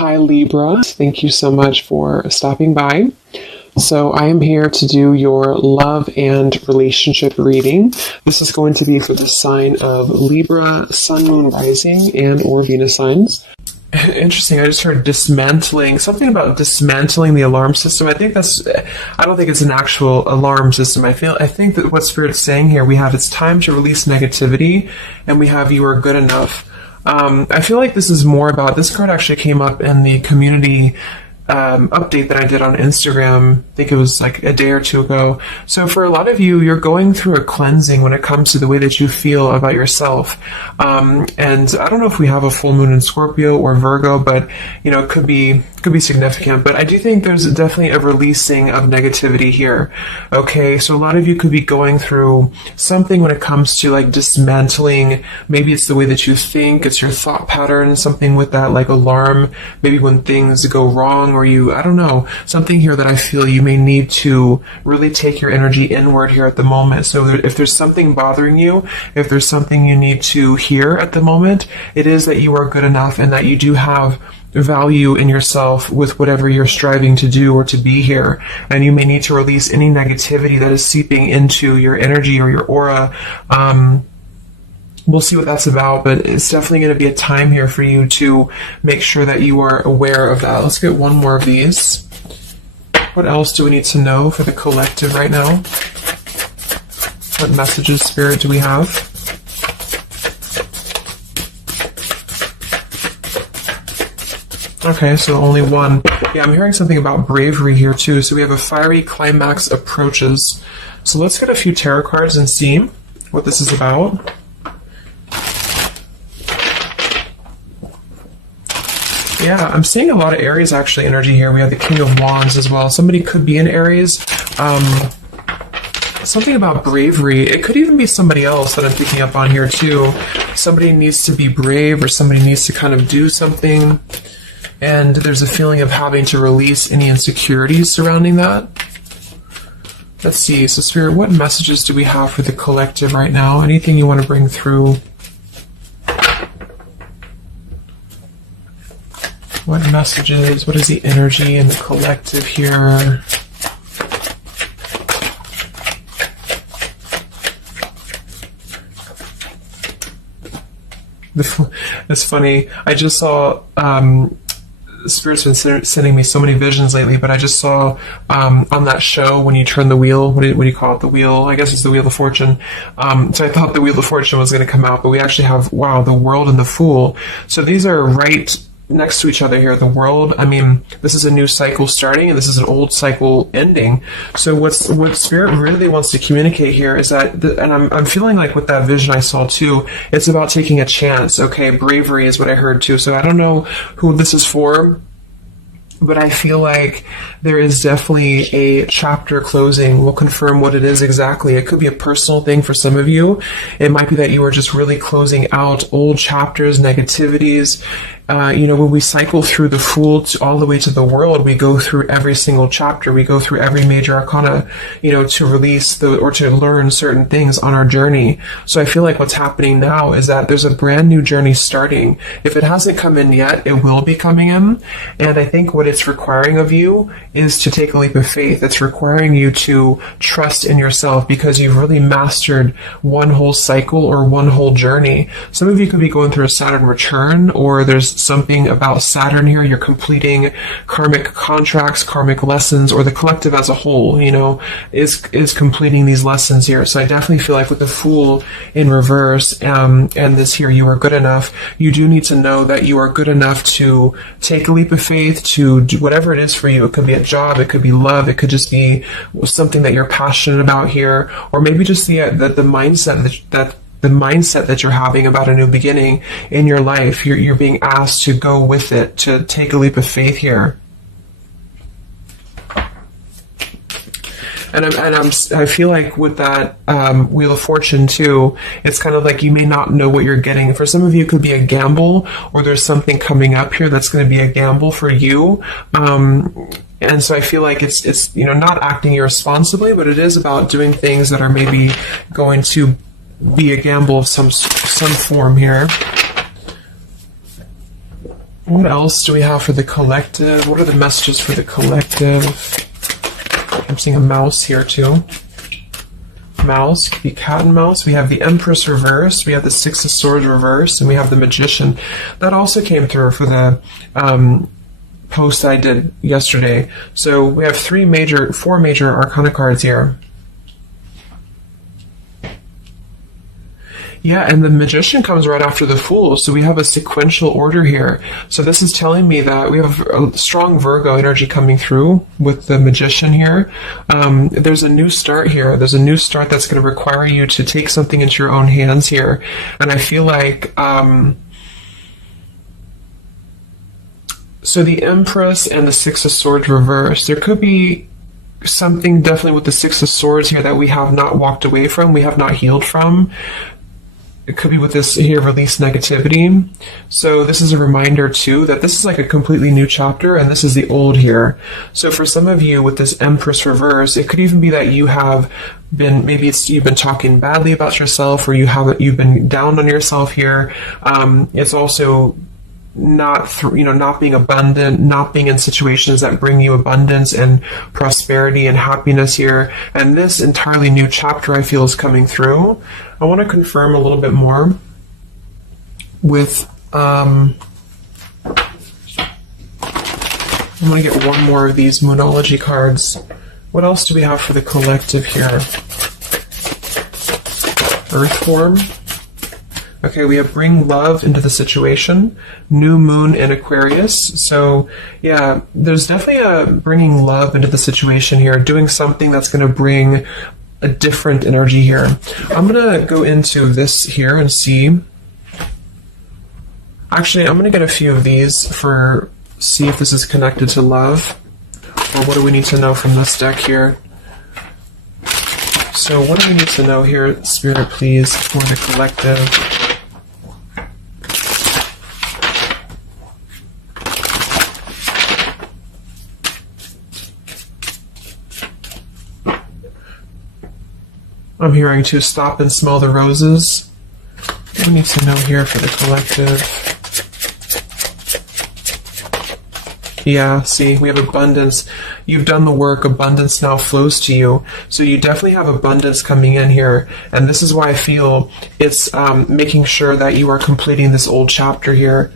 Hi Libra, thank you so much for stopping by. So I am here to do your love and relationship reading. This is going to be for the sign of Libra, Sun, Moon, Rising, and or Venus signs. Interesting, I just heard dismantling, something about dismantling the alarm system. I don't think it's an actual alarm system. I think that what Spirit's saying here, we have it's time to release negativity, and we have you are good enough. I feel like this is more about, this card actually came up in the community update that I did on Instagram. I think it was like a day or two ago. So for a lot of you, you're going through a cleansing when it comes to the way that you feel about yourself. And I don't know if we have a full moon in Scorpio or Virgo, but you know, it could be significant. But I do think there's definitely a releasing of negativity here. Okay, so a lot of you could be going through something when it comes to like dismantling. Maybe it's the way that you think, it's your thought pattern, something with that like alarm, maybe when things go wrong, or I don't know, something here that I feel you may need to really take your energy inward here at the moment. So if there's something bothering you, if there's something you need to hear at the moment, it is that you are good enough and that you do have value in yourself with whatever you're striving to do or to be here. And you may need to release any negativity that is seeping into your energy or your aura. We'll see what that's about, but it's definitely going to be a time here for you to make sure that you are aware of that. Let's get one more of these. What else do we need to know for the collective right now? What messages, Spirit, do we have? Okay, so only one. Yeah, I'm hearing something about bravery here too. So we have a fiery climax approaches. So let's get a few tarot cards and see what this is about. Yeah, I'm seeing a lot of Aries actually energy here. We have the King of Wands as well. Somebody could be in Aries. Something about bravery. It could even be somebody else that I'm picking up on here too. Somebody needs to be brave, or somebody needs to kind of do something. And there's a feeling of having to release any insecurities surrounding that. Let's see. So Spirit, what messages do we have for the collective right now? Anything you want to bring through? What messages? What is the energy in the collective here? It's funny. I just saw Spirit's been sending me so many visions lately, but I just saw on that show when you turn the wheel, what do you call it? The wheel, I guess it's the Wheel of Fortune. So I thought the Wheel of Fortune was going to come out, but we actually have, wow, the World and the Fool. So these are right next to each other here. The World, I mean, this is a new cycle starting, and this is an old cycle ending. So what Spirit really wants to communicate here is that, and I'm feeling like with that vision I saw too, it's about taking a chance. Okay, bravery is what I heard too. So I don't know who this is for, but I feel like there is definitely a chapter closing. We'll confirm what it is exactly. It could be a personal thing for some of you. It might be that you are just really closing out old chapters, negativities. When we cycle through the Fool all the way to the World, we go through every single chapter. We go through every major arcana, to release or to learn certain things on our journey. So I feel like what's happening now is that there's a brand new journey starting. If it hasn't come in yet, it will be coming in. And I think what it's requiring of you is to take a leap of faith. It's requiring you to trust in yourself, because you've really mastered one whole cycle or one whole journey. Some of you could be going through a Saturn return, or there's something about Saturn here. You're completing karmic contracts, karmic lessons, or the collective as a whole, is completing these lessons here. So I definitely feel like with the Fool in reverse, and this here, you are good enough. You do need to know that you are good enough to take a leap of faith, to do whatever it is for you. It could be a job, it could be love, it could just be something that you're passionate about here, or maybe just the mindset that you're having about a new beginning in your life. You're being asked to go with it, to take a leap of faith here. And I feel like with that Wheel of Fortune too, it's kind of like you may not know what you're getting. For some of you, it could be a gamble, or there's something coming up here that's going to be a gamble for you. And so I feel like it's not acting irresponsibly, but it is about doing things that are maybe going to be a gamble of some form here. What else do we have for the collective? What are the messages for the collective? I'm seeing a mouse here too. Mouse, could be cat and mouse. We have the Empress reversed, we have the Six of Swords reversed, and we have the Magician. That also came through for the post I did yesterday. So we have four major Arcana cards here. Yeah, and the Magician comes right after the Fool, so we have a sequential order here. So this is telling me that we have a strong Virgo energy coming through with the Magician here. There's a new start here. There's a new start that's going to require you to take something into your own hands here. And I feel like... so the Empress and the Six of Swords reversed. There could be something definitely with the Six of Swords here that we have not walked away from, we have not healed from. It could be with this here, release negativity. So this is a reminder too that this is like a completely new chapter and this is the old here. So for some of you with this Empress reverse, it could even be that you have been, maybe you've been talking badly about yourself, or you've been down on yourself here. It's also not being abundant, not being in situations that bring you abundance and prosperity and happiness here. And this entirely new chapter I feel is coming through. I want to confirm a little bit more with I'm going to get one more of these Moonology cards. What else do we have for the collective here? Earth form. Okay, we have bring love into the situation, new moon in Aquarius. So yeah, there's definitely a bringing love into the situation here, doing something that's going to bring a different energy here. I'm going to go into this here and see. Actually, I'm going to get a few of these see if this is connected to love, or what do we need to know from this deck here. So what do we need to know here, Spirit, please, for the collective? I'm hearing to stop and smell the roses. What do we need to know here for the collective? Yeah, see, we have abundance. You've done the work, abundance now flows to you. So you definitely have abundance coming in here. And this is why I feel it's making sure that you are completing this old chapter here.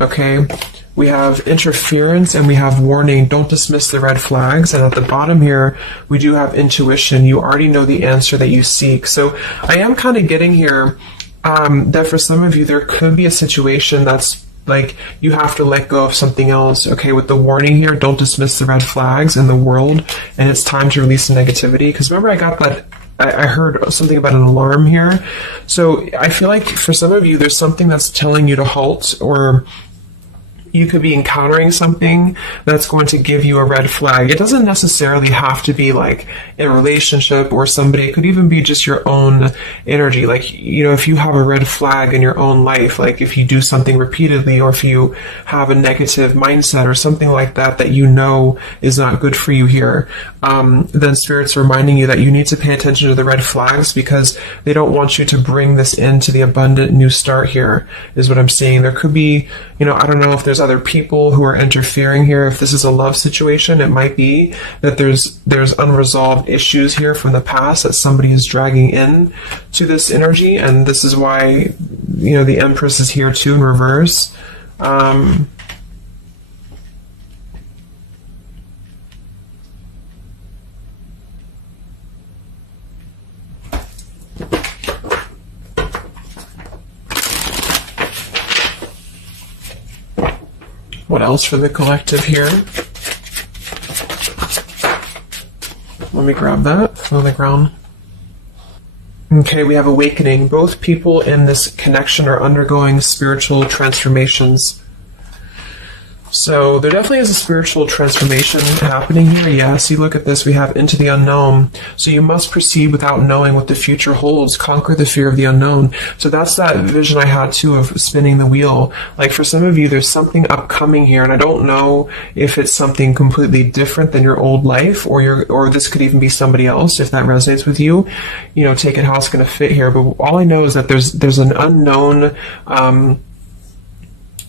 Okay? We have interference and we have warning. Don't dismiss the red flags. And at the bottom here, we do have intuition. You already know the answer that you seek. So I am kind of getting here that for some of you, there could be a situation that's like you have to let go of something else. Okay, with the warning here, don't dismiss the red flags in the world. And it's time to release the negativity. Because remember, I got that. I heard something about an alarm here. So I feel like for some of you, there's something that's telling you to halt, or you could be encountering something that's going to give you a red flag. It doesn't necessarily have to be like a relationship or somebody. It could even be just your own energy. Like, you know, if you have a red flag in your own life, like if you do something repeatedly, or if you have a negative mindset or something like that that you know is not good for you here, then Spirit's reminding you that you need to pay attention to the red flags, because they don't want you to bring this into the abundant new start here, is what I'm seeing. There could be, you know, I don't know if there's other people who are interfering here. If this is a love situation, it might be that there's unresolved issues here from the past that somebody is dragging in to this energy, and this is why, you know, the Empress is here too in reverse. What else for the collective here? Let me grab that on the ground. Okay, we have awakening. Both people in this connection are undergoing spiritual transformations. So there definitely is a spiritual transformation happening here. Yeah, see, look at this. We have into the unknown. So you must proceed without knowing what the future holds. Conquer the fear of the unknown. So that's that vision I had too of spinning the wheel. Like for some of you, there's something upcoming here, and I don't know if it's something completely different than your old life, or this could even be somebody else. If that resonates with you, you know, take it how it's going to fit here. But all I know is that there's an unknown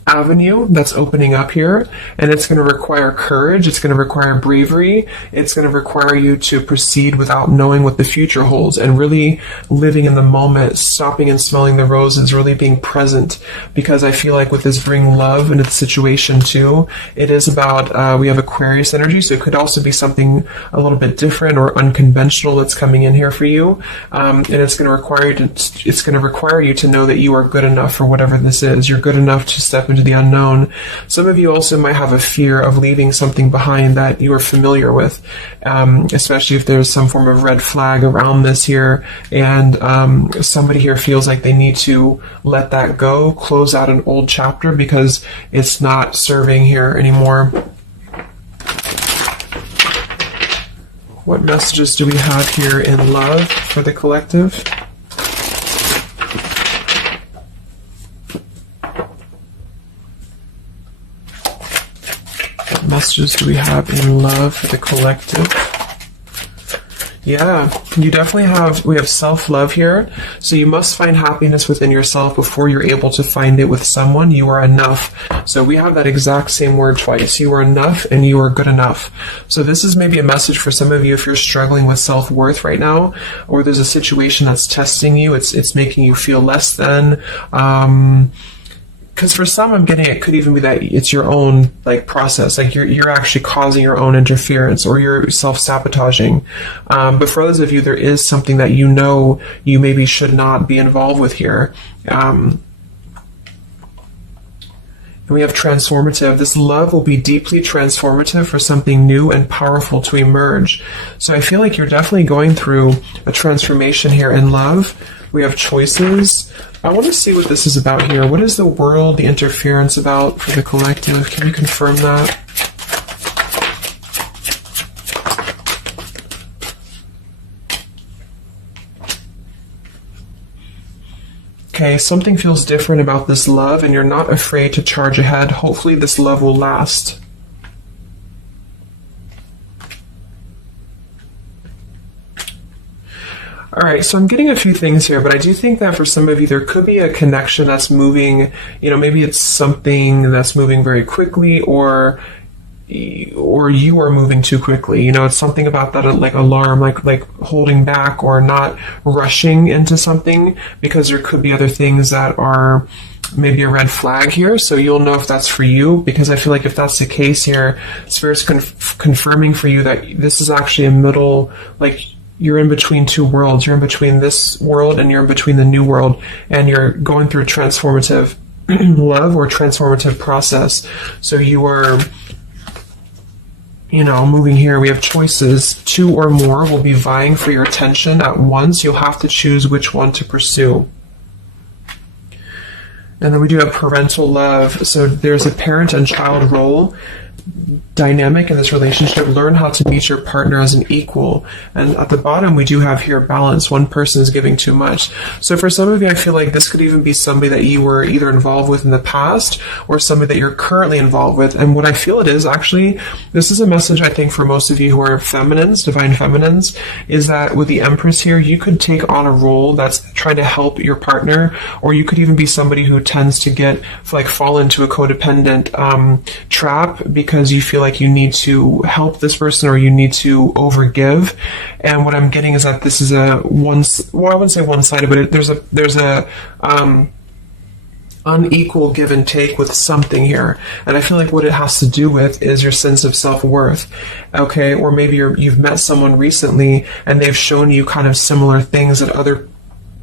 avenue that's opening up here, and it's going to require courage, it's going to require bravery, it's going to require you to proceed without knowing what the future holds, and really living in the moment, stopping and smelling the roses, really being present. Because I feel like with this bring love into the situation too, it is about, we have Aquarius energy, so it could also be something a little bit different or unconventional that's coming in here for you, and it's going to require you to know that you are good enough for whatever this is. You're good enough to step into the unknown. Some of you also might have a fear of leaving something behind that you are familiar with, especially if there's some form of red flag around this here, and somebody here feels like they need to let that go, close out an old chapter because it's not serving here anymore. What messages do we have here in love for the collective? What messages do we have in love for the collective? Yeah, you definitely we have self-love here. So you must find happiness within yourself before you're able to find it with someone. You are enough. So we have that exact same word twice. You are enough and you are good enough. So this is maybe a message for some of you if you're struggling with self-worth right now, or there's a situation that's testing you. It's making you feel less than, because for some, I'm getting it could even be that it's your own process, you're actually causing your own interference, or you're self-sabotaging. But for others of you, there is something that you know you maybe should not be involved with here. And we have transformative. This love will be deeply transformative for something new and powerful to emerge. So I feel like you're definitely going through a transformation here in love. We have choices. I want to see what this is about here. What is the world, the interference about for the collective? Can you confirm that? Okay, something feels different about this love, and you're not afraid to charge ahead. Hopefully this love will last. All right, so I'm getting a few things here, but I do think that for some of you, there could be a connection that's moving, maybe it's something that's moving very quickly, or you are moving too quickly. It's something about that, alarm, like holding back or not rushing into something, because there could be other things that are maybe a red flag here. So you'll know if that's for you, because I feel like if that's the case here, Spirit's confirming for you that this is actually a middle, you're in between two worlds. You're in between this world and you're in between the new world, and you're going through a transformative love or transformative process. So you are, moving here. We have choices. Two or more will be vying for your attention at once. You'll have to choose which one to pursue. And then we do have parental love. So there's a parent and child role dynamic in this relationship. Learn how to meet your partner as an equal. And at the bottom, we do have here balance. One person is giving too much. So for some of you, I feel like this could even be somebody that you were either involved with in the past or somebody that you're currently involved with. And what I feel it is, actually, this is a message, I think, for most of you who are feminines, divine feminines, is that with the Empress here, you could take on a role that's trying to help your partner, or you could even be somebody who tends to fall into a codependent trap because you feel like you need to help this person or you need to overgive. And what I'm getting is that this is I wouldn't say one-sided, but there's a unequal give and take with something here. And I feel like what it has to do with is your sense of self-worth. Okay, or maybe you've met someone recently and they've shown you kind of similar things that other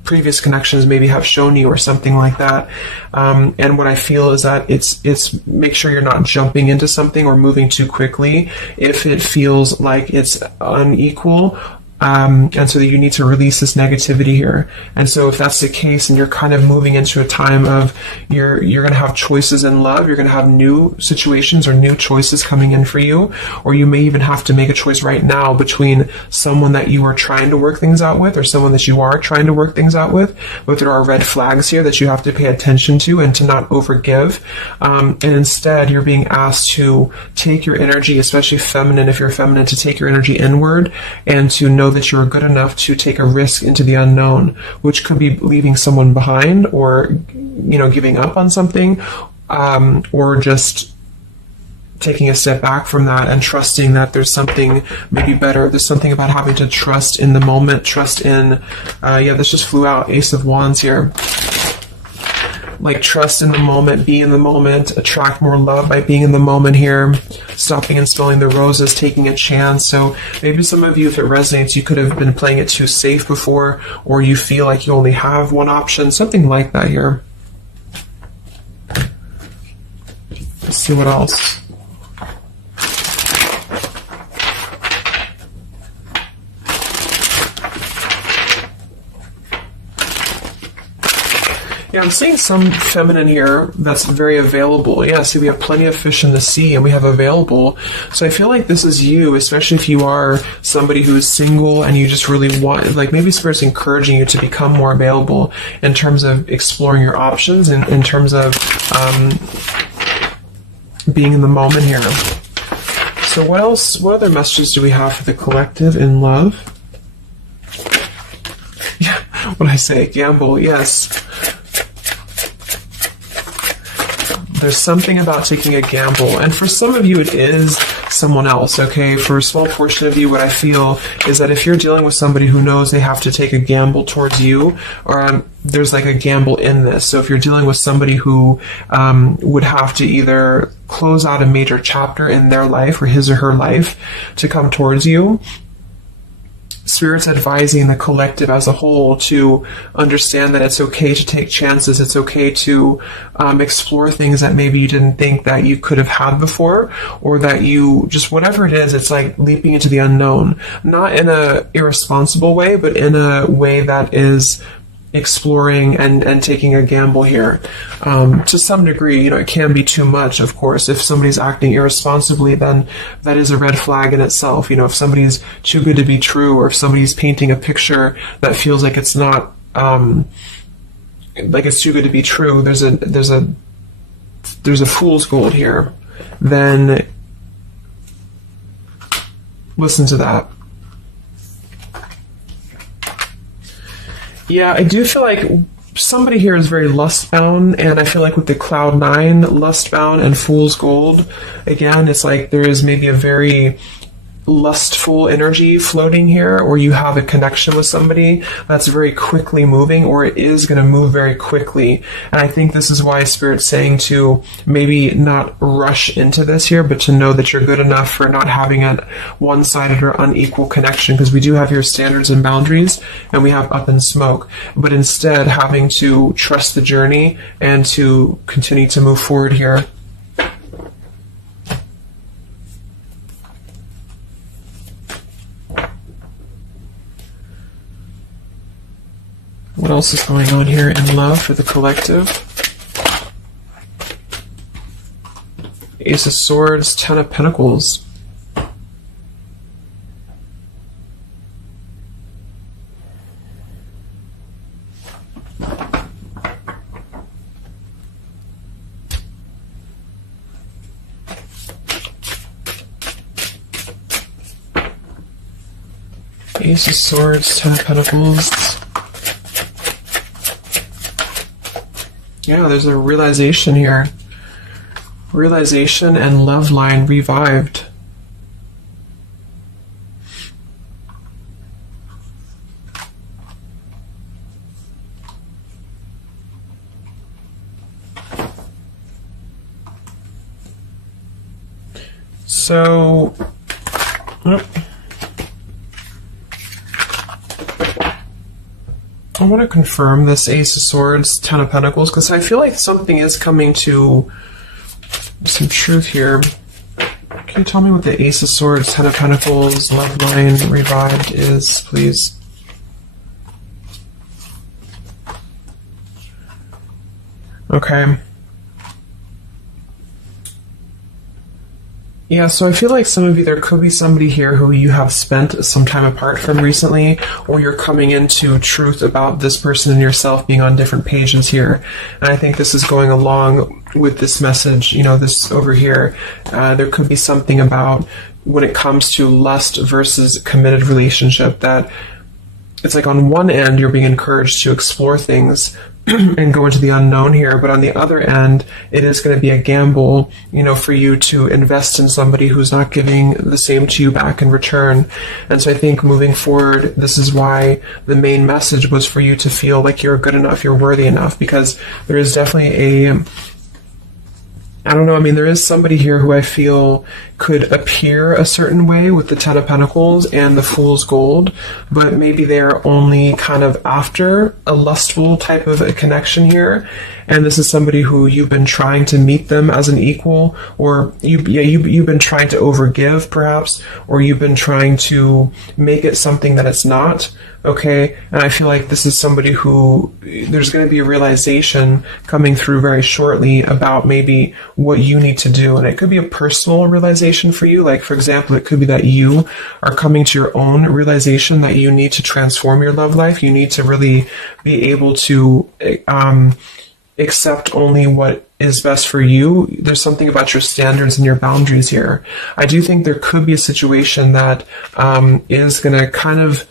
previous connections maybe have shown you, or something like that. And what I feel is that it's make sure you're not jumping into something or moving too quickly if it feels like it's unequal. And so that you need to release this negativity here. And so if that's the case and you're kind of moving into a time of you're going to have choices in love, you're going to have new situations or new choices coming in for you, or you may even have to make a choice right now between someone that you are trying to work things out with or someone that you are trying to work things out with. But there are red flags here that you have to pay attention to and to not overgive. And instead, you're being asked to take your energy, especially feminine, if you're feminine, to take your energy inward and to know that you're good enough to take a risk into the unknown, which could be leaving someone behind or, giving up on something, or just taking a step back from that and trusting that there's something maybe better. There's something about having to trust in the moment, trust in, this just flew out, Ace of Wands here. Like, trust in the moment, be in the moment, attract more love by being in the moment here, stopping and smelling the roses, taking a chance. So maybe some of you, if it resonates, you could have been playing it too safe before, or you feel like you only have one option, something like that here. Let's see what else. Yeah, I'm seeing some feminine here that's very available. Yeah, see, we have plenty of fish in the sea, and we have available. So I feel like this is you, especially if you are somebody who is single and you just really want, like, maybe Spirit's encouraging you to become more available in terms of exploring your options and in terms of being in the moment here. So what else, what other messages do we have for the collective in love? Yeah, what did I say? Gamble, yes. There's something about taking a gamble, and for some of you it is someone else, okay? For a small portion of you, what I feel is that if you're dealing with somebody who knows they have to take a gamble towards you, or there's like a gamble in this. So if you're dealing with somebody who would have to either close out a major chapter in their life or his or her life to come towards you, Spirit's advising the collective as a whole to understand that it's okay to take chances. It's okay to explore things that maybe you didn't think that you could have had before, or that you just, whatever it is, it's like leaping into the unknown. Not in a irresponsible way, but in a way that is exploring and taking a gamble here. To some degree, you know, it can be too much, of course. If somebody's acting irresponsibly, then that is a red flag in itself. You know, if somebody's too good to be true, or if somebody's painting a picture that feels like it's not, like it's too good to be true, there's a fool's gold here, then listen to that. Yeah, I do feel like somebody here is very lust-bound, and I feel like with the Cloud 9, lust-bound and Fool's Gold, again, it's like there is maybe a very lustful energy floating here, or you have a connection with somebody that's very quickly moving, or it is going to move very quickly. And I think this is why Spirit's saying to maybe not rush into this here, but to know that you're good enough for not having a one-sided or unequal connection, because we do have your standards and boundaries, and we have up in smoke, but instead having to trust the journey and to continue to move forward here. What else is going on here in love for the collective? Ace of Swords, Ten of Pentacles. Ace of Swords, Ten of Pentacles. Yeah, there's a realization here. Realization and love line revived. So, I want to confirm this Ace of Swords, Ten of Pentacles, because I feel like something is coming to some truth here. Can you tell me what the Ace of Swords, Ten of Pentacles, love line revived is, please? Okay. Yeah, so I feel like some of you, there could be somebody here who you have spent some time apart from recently, or you're coming into truth about this person and yourself being on different pages here. And I think this is going along with this message, you know, this over here. There could be something about when it comes to lust versus committed relationship, that it's like on one end you're being encouraged to explore things, and go into the unknown here. But on the other end, it is going to be a gamble, for you to invest in somebody who's not giving the same to you back in return. And so I think moving forward, this is why the main message was for you to feel like you're good enough, you're worthy enough, because there is definitely I don't know, there is somebody here who I feel could appear a certain way with the Ten of Pentacles and the Fool's Gold, but maybe they're only kind of after a lustful type of a connection here. And this is somebody who you've been trying to meet them as an equal, or you've been trying to overgive perhaps, or you've been trying to make it something that it's not. Okay, and I feel like this is somebody who there's going to be a realization coming through very shortly about maybe what you need to do. And it could be a personal realization for you. Like, for example, it could be that you are coming to your own realization that you need to transform your love life. You need to really be able to accept only what is best for you. There's something about your standards and your boundaries here. I do think there could be a situation that is going to kind of,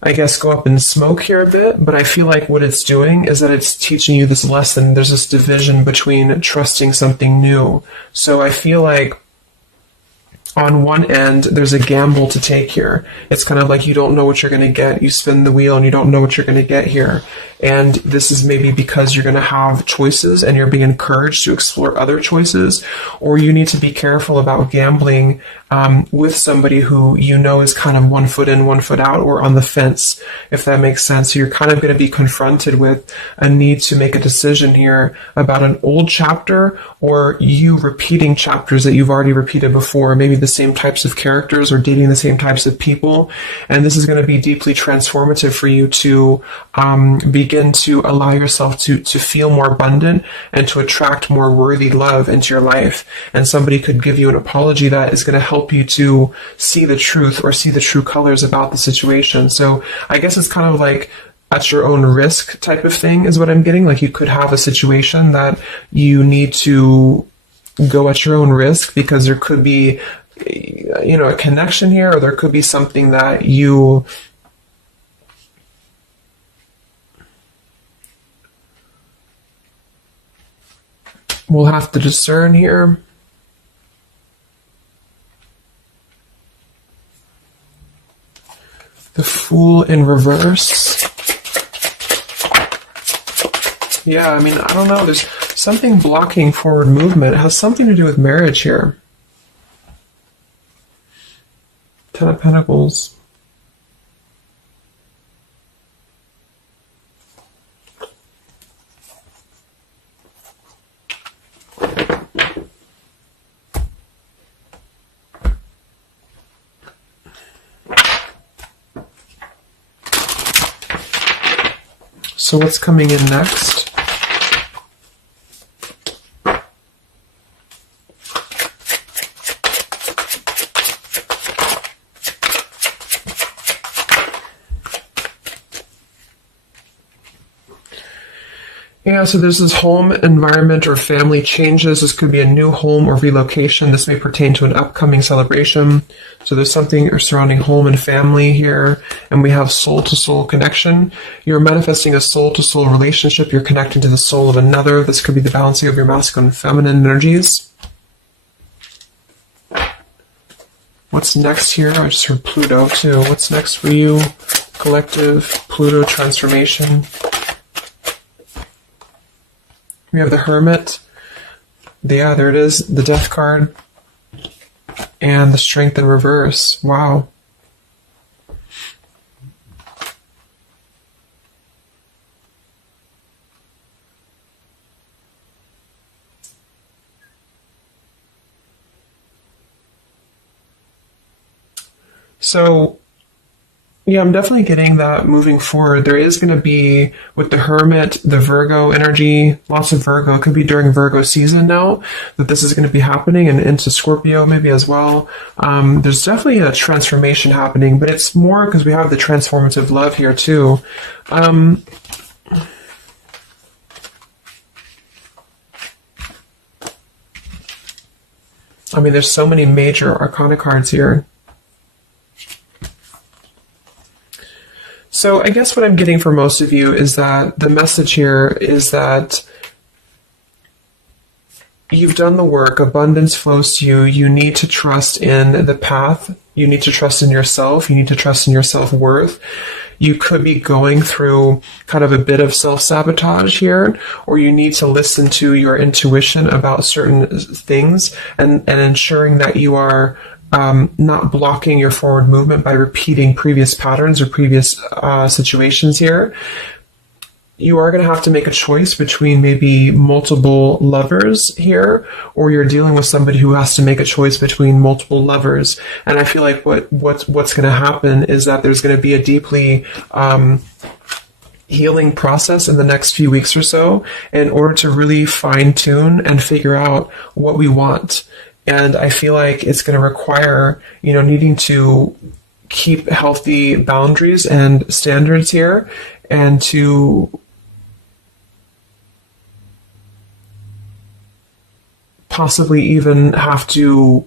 I guess, go up in smoke here a bit, but I feel like what it's doing is that it's teaching you this lesson. There's this division between trusting something new. So I feel like on one end, there's a gamble to take here. It's kind of like you don't know what you're going to get. You spin the wheel and you don't know what you're going to get here. And this is maybe because you're going to have choices and you're being encouraged to explore other choices, or you need to be careful about gambling with somebody who is kind of 1 foot in, 1 foot out, or on the fence, if that makes sense. So you're kind of going to be confronted with a need to make a decision here about an old chapter, or you repeating chapters that you've already repeated before, maybe the same types of characters or dating the same types of people. And this is going to be deeply transformative for you to begin to allow yourself to feel more abundant and to attract more worthy love into your life. And somebody could give you an apology that is going to help you to see the truth or see the true colors about the situation. So I guess it's kind of like at your own risk type of thing is what I'm getting. Like, you could have a situation that you need to go at your own risk because there could be a connection here, or there could be something that you will have to discern here. The Fool in reverse. Yeah, I don't know. There's something blocking forward movement. It has something to do with marriage here. Ten of Pentacles. So what's coming in next? Yeah, so there's this home environment or family changes. This could be a new home or relocation. This may pertain to an upcoming celebration. So there's something surrounding home and family here. And we have soul-to-soul connection. You're manifesting a soul-to-soul relationship. You're connecting to the soul of another. This could be the balancing of your masculine and feminine energies. What's next here? I just heard Pluto too. What's next for you? Collective, Pluto transformation. We have the Hermit. Yeah, there it is. The Death card. And the Strength in reverse. Wow. So, yeah, I'm definitely getting that moving forward. There is going to be, with the Hermit, the Virgo energy, lots of Virgo. It could be during Virgo season now that this is going to be happening, and into Scorpio maybe as well. There's definitely a transformation happening, but it's more because we have the transformative love here too. There's so many major arcana cards here. So I guess what I'm getting for most of you is that the message here is that you've done the work, abundance flows to you, you need to trust in the path, you need to trust in yourself, you need to trust in your self-worth. You could be going through kind of a bit of self-sabotage here, or you need to listen to your intuition about certain things and ensuring that you are not blocking your forward movement by repeating previous patterns or previous situations here. You are going to have to make a choice between maybe multiple lovers here, or you're dealing with somebody who has to make a choice between multiple lovers. And I feel like what's going to happen is that there's going to be a deeply healing process in the next few weeks or so in order to really fine tune and figure out what we want. And I feel like it's going to require, needing to keep healthy boundaries and standards here, and to possibly even have to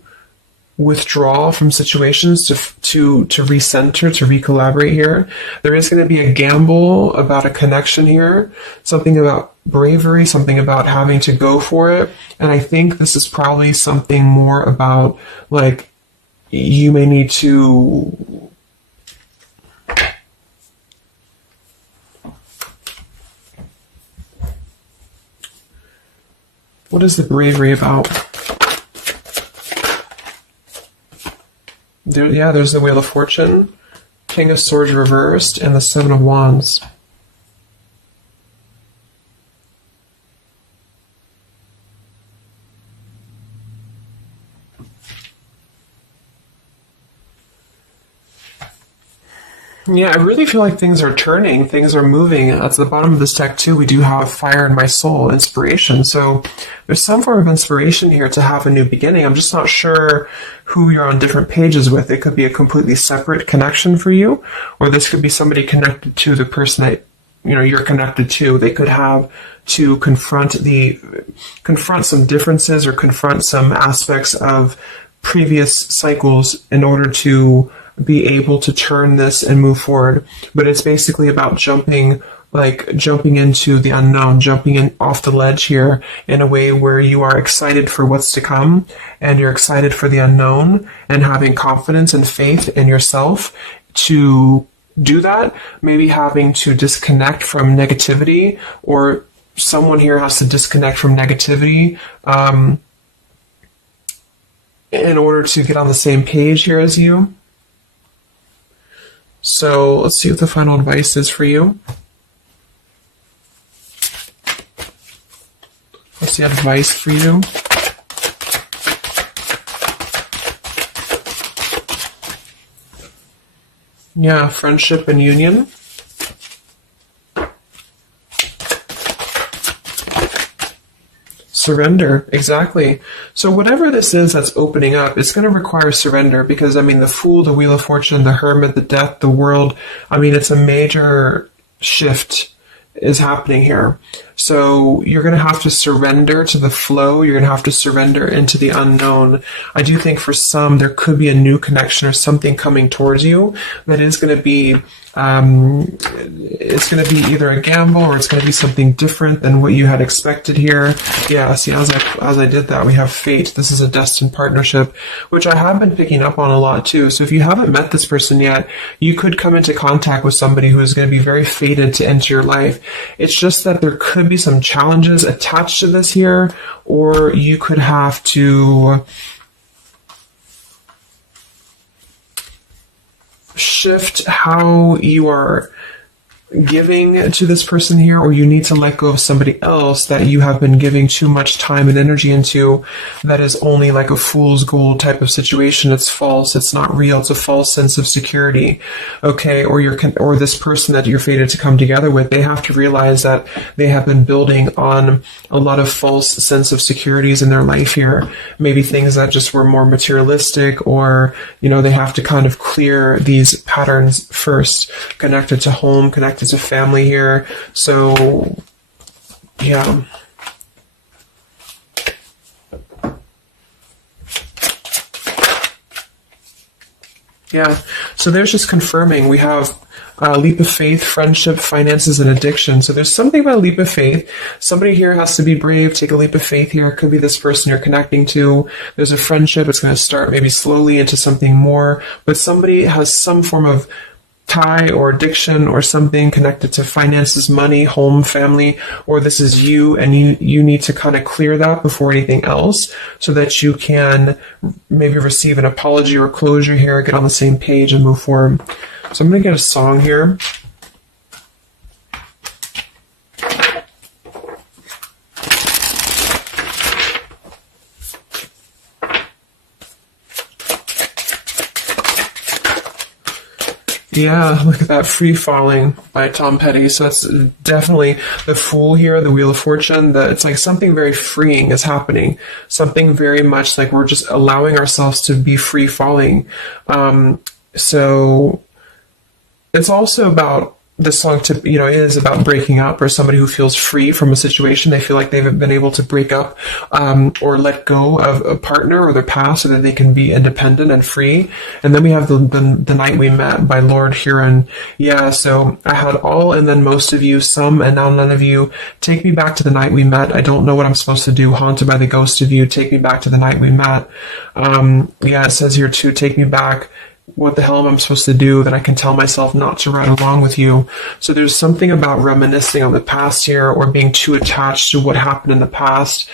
withdraw from situations to recenter, to recollaborate here. There is going to be a gamble about a connection here, something about bravery, something about having to go for it. And I think this is probably something more about, like, you may need to what is the bravery about? There's the Wheel of Fortune, King of Swords reversed, and the Seven of Wands. Yeah, I really feel like things are turning, things are moving. At the bottom of this deck, too, we do have Fire in My Soul, inspiration. So there's some form of inspiration here to have a new beginning. I'm just not sure who you're on different pages with. It could be a completely separate connection for you, or this could be somebody connected to the person that you're connected to. They could have to confront some differences or confront some aspects of previous cycles in order to be able to turn this and move forward. But it's basically about jumping into the unknown, jumping in off the ledge here in a way where you are excited for what's to come, and you're excited for the unknown, and having confidence and faith in yourself to do that. Maybe having to disconnect from negativity, or someone here has to disconnect from negativity in order to get on the same page here as you. So let's see what the final advice is for you. What's the advice for you? Yeah, friendship and union. Surrender, exactly. So whatever this is that's opening up, it's going to require surrender, because, the Fool, the Wheel of Fortune, the Hermit, the Death, the World, it's a major shift is happening here. So you're going to have to surrender to the flow. You're going to have to surrender into the unknown. I do think for some, there could be a new connection or something coming towards you that is going to be it's going to be either a gamble, or it's going to be something different than what you had expected here. Yeah, see, as I did that, we have fate. This is a destined partnership, which I have been picking up on a lot too. So if you haven't met this person yet, you could come into contact with somebody who is going to be very fated to enter your life. It's just that there could be some challenges attached to this here, or you could have to shift how you are giving to this person here, or you need to let go of somebody else that you have been giving too much time and energy into, that is only like a fool's gold type of situation. It's false, it's not real, it's a false sense of security. Okay, or this person that you're fated to come together with, they have to realize that they have been building on a lot of false sense of securities in their life here. Maybe things that just were more materialistic, or they have to kind of clear these patterns first, connected to home, connected to family here. So yeah, So there's just confirming. We have leap of faith, friendship, finances, and addiction. So there's something about a leap of faith. Somebody here has to be brave, take a leap of faith here. It could be this person you're connecting to. There's a friendship. It's going to start maybe slowly into something more, but somebody has some form of tie or addiction or something connected to finances, money, home, family, or this is you, and you need to kind of clear that before anything else so that you can maybe receive an apology or closure here, get on the same page and move forward. So I'm going to get a song here. Yeah, look at that, Free Falling by Tom Petty. So that's definitely the Fool here, the Wheel of Fortune. It's like something very freeing is happening. Something very much like we're just allowing ourselves to be free falling. So it's also about this song is about breaking up, or somebody who feels free from a situation. They feel like they've been able to break up or let go of a partner or their past so that they can be independent and free. And then we have the Night We Met by Lord Huron. Yeah, so I had all and then most of you, some and now none of you. Take me back to the night we met. I don't know what I'm supposed to do. Haunted by the ghost of you. Take me back to the night we met. Yeah, it says here too, take me back. What the hell am I supposed to do that I can tell myself not to ride along with you? So there's something about reminiscing on the past here, or being too attached to what happened in the past.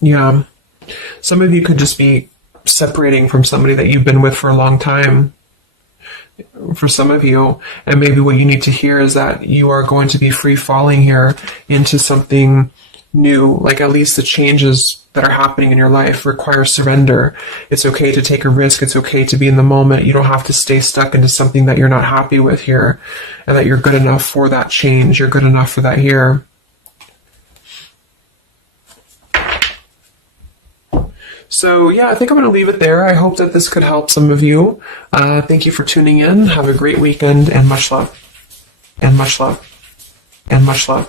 Yeah. Some of you could just be separating from somebody that you've been with for a long time. For some of you, and maybe what you need to hear is that you are going to be free falling here into something new. Like, at least the changes that are happening in your life require surrender. It's okay to take a risk. It's okay to be in the moment. You don't have to stay stuck into something that you're not happy with here, and that you're good enough for that change. You're good enough for that here. So yeah, I think I'm going to leave it there. I hope that this could help some of you. Thank you for tuning in. Have a great weekend, and much love. And much love. And much love.